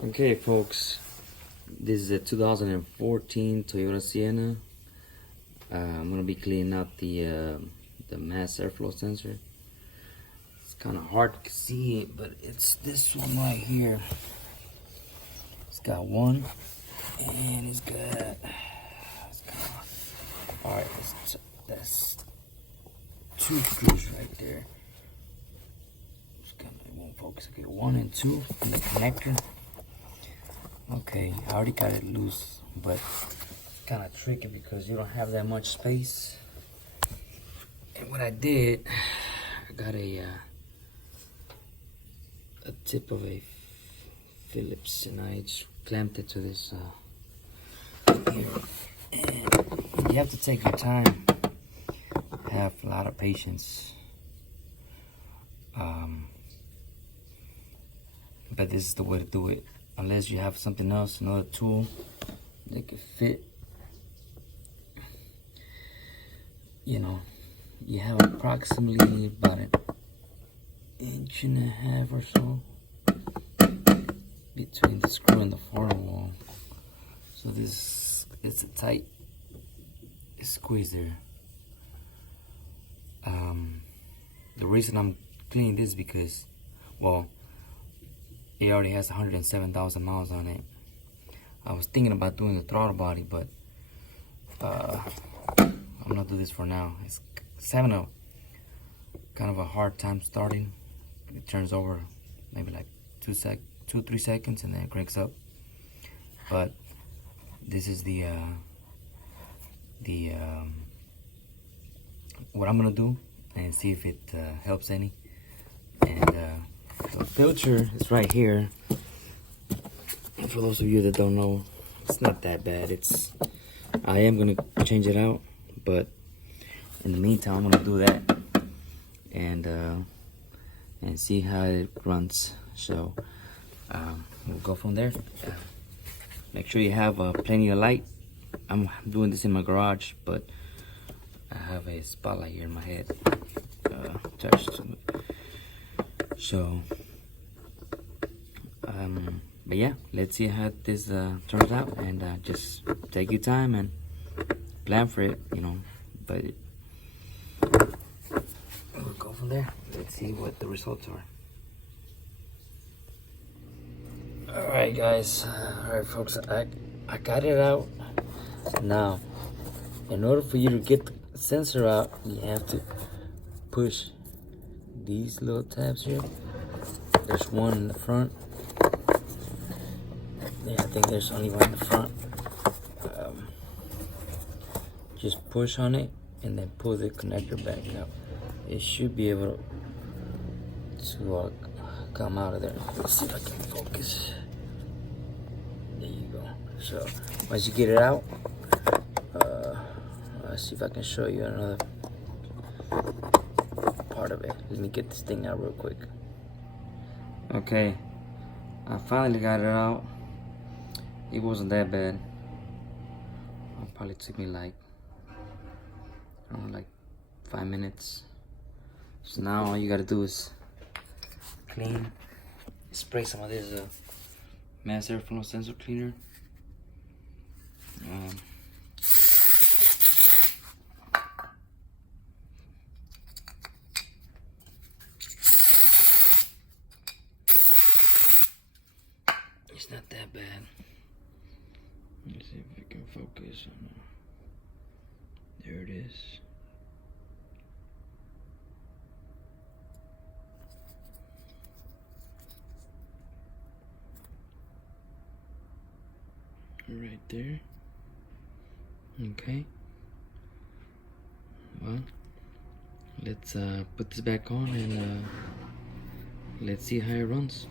Okay, folks, this is a 2014 Toyota Sienna. I'm gonna be cleaning out the mass airflow sensor. It's kind of hard to see it, but it's this one right here. It's got one, and it's got. All right, that's two screws right there. It won't focus. Okay, one and two in the connector. Okay, I already got it loose, but it's kind of tricky because you don't have that much space. And what I did, I got a tip of a Phillips, and I just clamped it to this here. And you have to take your time, have a lot of patience. But this is the way to do it. Unless you have something else, another tool that could fit. You know, you have approximately about an inch and a half or so between the screw and the firewall. So this, it's a tight squeeze there. The reason I'm cleaning this is because, well, it already has 107,000 miles on it. I was thinking about doing the throttle body, but I'm gonna do this for now. It's having a kind of a hard time starting. It turns over maybe like 2-3 seconds, and then it cranks up. But this is the what I'm gonna do and see if it helps any. And the filter is right here. And for those of you that don't know, it's not that bad. I am gonna change it out, but in the meantime, I'm gonna do that and see how it runs. So we'll go from there. Make sure you have plenty of light. I'm doing this in my garage, but I have a spotlight here in my head attached to it. So, but yeah, let's see how this turns out, and just take your time and plan for it, you know. But we'll go from there. Let's see what the results are. All right, guys. All right, folks. I got it out. Now, in order for you to get the sensor out, you have to push these little tabs here. There's one in the front. Yeah, I think there's only one in the front. Just push on it and then pull the connector back out. It should be able to come out of there. Let's see if I can focus. There you go. So once you get it out, let's see if I can show you another part of it. Let me get this thing out real quick. Okay, I finally got it out. It wasn't that bad. It probably took me like, I don't know, like 5 minutes. So now all you gotta do is clean, spray some of this mass airflow sensor cleaner. It's not that bad. Let's see if we can focus on it. There it is. Right there. Okay. Well, let's put this back on and let's see how it runs.